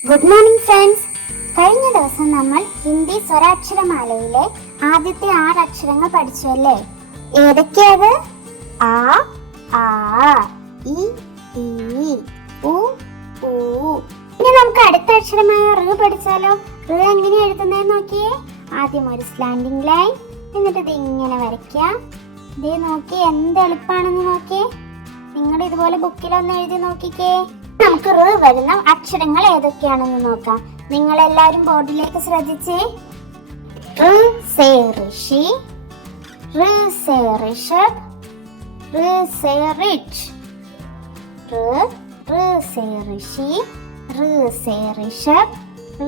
Good morning friends. കഴിഞ്ഞ ദിവസം നമ്മൾ ഹിന്ദി സ്വരാക്ഷരമാലയിലെ ആദ്യത്തെ 6 അക്ഷരങ്ങൾ പഠിച്ചു അല്ലേ? ഏതൊക്കെയത്? ആ, ആ, ഇ, ഈ, ഉ, ഊ. ഇനി നമുക്ക് അടുത്ത അക്ഷരമായ ഋ പഠിച്ചാലോ? ഋ എങ്ങനെ എഴുതുന്നതെന്ന് നോക്കിയേ. ആദ്യം ഒരു സ്ലാൻഡിംഗ് ലൈൻ, എന്നിട്ട് ഇത് ഇങ്ങനെ വരയ്ക്കാം. ഇത് നോക്കി എന്ത് എളുപ്പമാണെന്ന് നോക്കിയേ. നിങ്ങൾ ഇതുപോലെ ബുക്കിലൊന്ന് എഴുതി നോക്കിക്കേ. നമുക്ക് ഋ വരുന്ന അക്ഷരങ്ങൾ ഏതൊക്കെയാണെന്ന് നോക്കാം. നിങ്ങൾ എല്ലാവരും ബോർഡിലേക്ക് ശ്രദ്ധിച്ചേ. ഋ സേ ഋഷി, ഋ സേ ഋഷഭ്, ഋ സേ റിച്ച്. ഋ സേ ഋഷി, ഋ സേ ഋഷഭ്,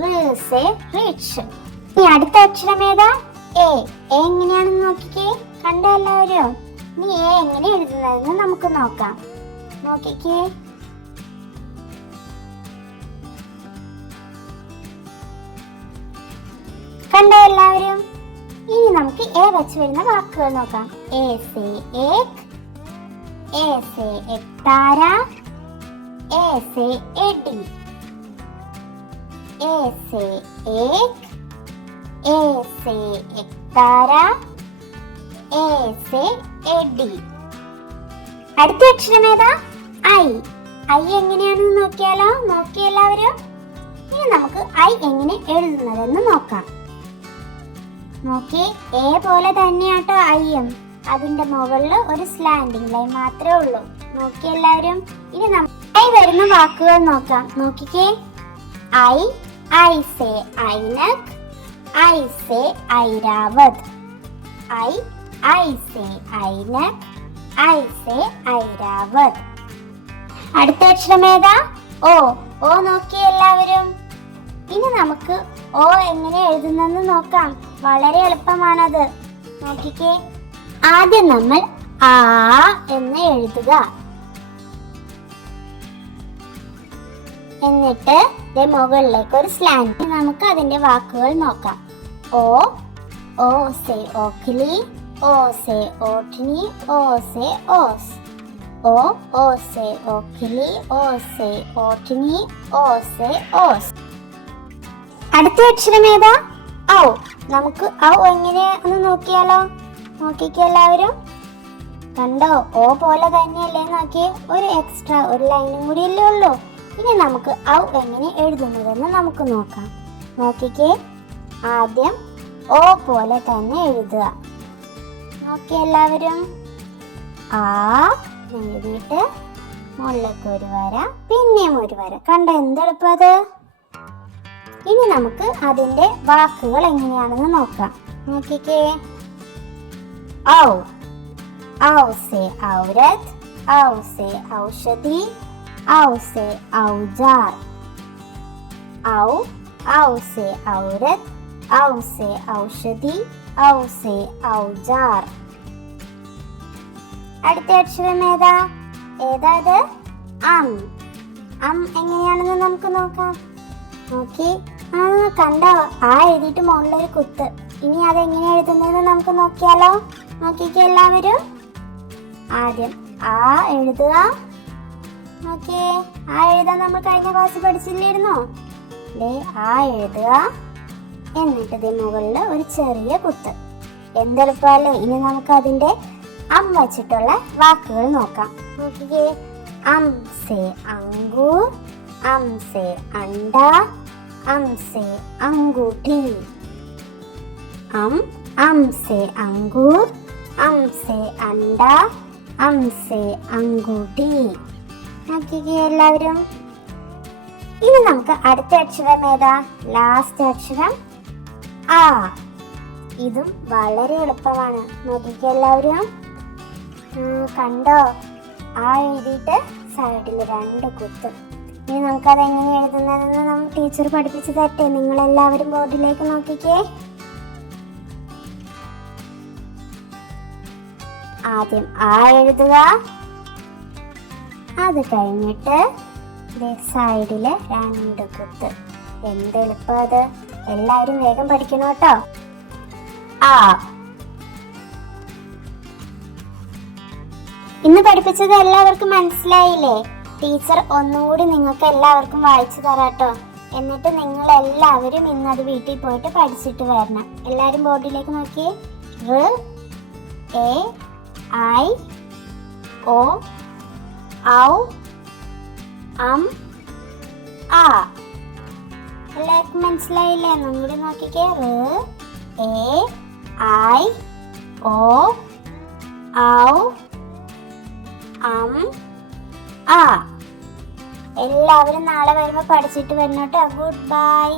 ഋ സേ റിച്ച്. ഇനി അടുത്ത അക്ഷരം ഏതാ? എ. എങ്ങനെയാണെന്ന് നോക്കിക്കേ. കണ്ടോ എല്ലാവരും? ഇനി എ എങ്ങനെ എഴുതുന്നതെന്ന് നമുക്ക് നോക്കാം. നോക്കിക്കേ. കണ്ടോ എല്ലാവരും? ഇനി നമുക്ക് എ വെച്ച് വരുന്ന വാക്കുകൾ നോക്കാം. എ സേ ഏക്, എ സേ എക്താര, എ സേ എഡി. എ സേ ഏക്, എ സേ എക്താര, എ സേ എഡി. അടുത്ത അക്ഷരം ഏതാ? ഐ. ഐ എങ്ങനെയാണെന്ന് നോക്കിയാലോ? നോക്കിയെല്ലാവരും. ഇനി നമുക്ക് ഐ എങ്ങനെ എഴുതുന്നതെന്ന് നോക്കാം. നോക്കി, എ പോലെ തന്നെയാട്ടോ ഐയും. അതിന്റെ മുകളിൽ ഒരു സ്ലാൻഡിംഗ് ലൈൻ മാത്രമേ ഉള്ളൂ. നോക്കി എല്ലാവരും. ഇനി നമുക്ക് ഐ വരുന്ന വാക്കുകൾ നോക്കാം. നോക്കിക്കേ. ഐ, ഐ സേ ഐനക്, ഐ സേ ഐരാവത്. ഐ, ഐ സേ ഐനക്, ഐ സേ ഐരാവത്. അടുത്ത അക്ഷരം ഏതാ? ഓ. ഓ നോക്കി എല്ലാവരും. ഇനി നമുക്ക് ഓ എങ്ങനെ എഴുതുന്നെന്ന് നോക്കാം. വളരെ എളുപ്പമാണത്. നോക്കിക്കേ. ആദ്യം നമ്മൾ ആ എന്ന് എഴുതുക. എന്നിട്ട് മുകളിലേക്ക് ഒരു സ്ലാൻഡ്. നമുക്ക് അതിന്റെ വാക്കുകൾ നോക്കാം. ഓ, ഓ സേ ഓഖിലി, ഓ സേ ഓഠിനി, ഓ സേ ഓസ്. ഓ, ഓ സേ ഓഖിലി, ഓ സേ ഓഠിനി, ഓ സേ ഓസ്. അടുത്ത അക്ഷരം ഏതാ? ഔ. നമുക്ക് ഔ എങ്ങനെയാന്ന് നോക്കിയാലോ? നോക്കിക്കേ എല്ലാവരും. കണ്ടോ? ഓ പോലെ തന്നെയല്ലേ? നോക്കിയേ. ഒരു എക്സ്ട്രാ ഒരു ലൈനും കൂടി അല്ലേ ഉള്ളൂ. ഇനി നമുക്ക് ഔ എങ്ങനെ എഴുതുന്നതെന്ന് നമുക്ക് നോക്കാം. നോക്കിക്കേ. ആദ്യം ഓ പോലെ തന്നെ എഴുതുക. നോക്കിയേ എല്ലാവരും. ആ എഴുതിയിട്ട് മുകളിലേക്ക് ഒരു വര, പിന്നെയും ഒരു വര. കണ്ടോ എന്തെളുപ്പം അത്? ഇനി നമുക്ക് അതിന്റെ വാക്കുകൾ എങ്ങനെയാണെന്ന് നോക്കാം. നോക്കിക്കേ. ഔ. ഔ സേ ഔരത്, ഔ സേ ഔഷധി, ഔ സേ ഔജാർ. ഔ, ഔ സേ ഔരത്, ഔ സേ ഔഷധി, ഔ സേ ഔജാർ. അടുത്ത അക്ഷരം ഏതാ? ഏതാ അത്? അം. അം എങ്ങനെയാണെന്ന് നമുക്ക് നോക്കാം. നോക്കി. ആ കണ്ടോ? ആ എഴുതിയിട്ട് മുകളിലൊരു കുത്ത്. ഇനി അതെങ്ങനെ എഴുതുന്നതെന്ന് നമുക്ക് നോക്കിയാലോ? നോക്കിക്കേ എല്ലാവരും. ആദ്യം ആ എഴുതുക. നോക്കിയേ. ആ എഴുതാൻ നമ്മൾ കഴിഞ്ഞ ക്ലാസ്സിൽ പഠിച്ചില്ലായിരുന്നോ? ആ എഴുതുക. എന്നിട്ട് ഇതിന് മുകളിൽ ഒരു ചെറിയ കുത്ത്. എന്തെളുപ്പല്ലേ? ഇനി നമുക്ക് അതിന്റെ അം വച്ചിട്ടുള്ള വാക്കുകൾ നോക്കാം. നോക്കിക്കേ. അം സേ അങ്കൂർ, അം സേ അണ്ട, अम से अंगूठी. अम से अंगूर, अम से अंडा, अम से अंगूठी. നോക്കിക്കേ എല്ലാവരും. ഇനി നമുക്ക് അടുത്ത അക്ഷരം ഏതാ? ലാസ്റ്റ് അക്ഷരം ആ. ഇതും വളരെ എളുപ്പമാണ്. നോക്കിക്കേ എല്ലാവരും. കണ്ടോ? ആ എഴുതിയിട്ട് സൈഡിൽ 2 കുത്ത്. ഇനി നമുക്കത് എങ്ങനെ എഴുതുന്നതെന്ന് നമ്മൾ ടീച്ചർ പഠിപ്പിച്ചു തരട്ടെ. നിങ്ങൾ എല്ലാവരും ബോർഡിലേക്ക് നോക്കിക്കേ. ആദ്യം ആ എഴുതുക. അത് കഴിഞ്ഞിട്ട് സൈഡില് 2 കുത്ത്. എന്തെളുപ്പം അത്! എല്ലാവരും വേഗം പഠിക്കണം കേട്ടോ. ആ. ഇന്ന് പഠിപ്പിച്ചത് എല്ലാവർക്കും മനസ്സിലായില്ലേ? ടീച്ചർ ഒന്നും കൂടി നിങ്ങൾക്ക് എല്ലാവർക്കും വായിച്ചു തരാട്ടോ. എന്നിട്ട് നിങ്ങൾ എല്ലാവരും ഇന്ന് അത് വീട്ടിൽ പോയിട്ട് പഠിച്ചിട്ട് വരണം. എല്ലാവരും ബോർഡിലേക്ക് നോക്കിയേ. ഋ എ ഐ ഓ ഔ അം ആ. എല്ലാവർക്കും മനസ്സിലായില്ലേ? ഒന്നും കൂടി നോക്കിക്കേ. ഋ എ ഐ ഓ ഔ അം ആ. എല്ലാവരും നാളെ വരുമ്പോൾ പഠിച്ചിട്ട് വരണം കേട്ടോ. Good bye.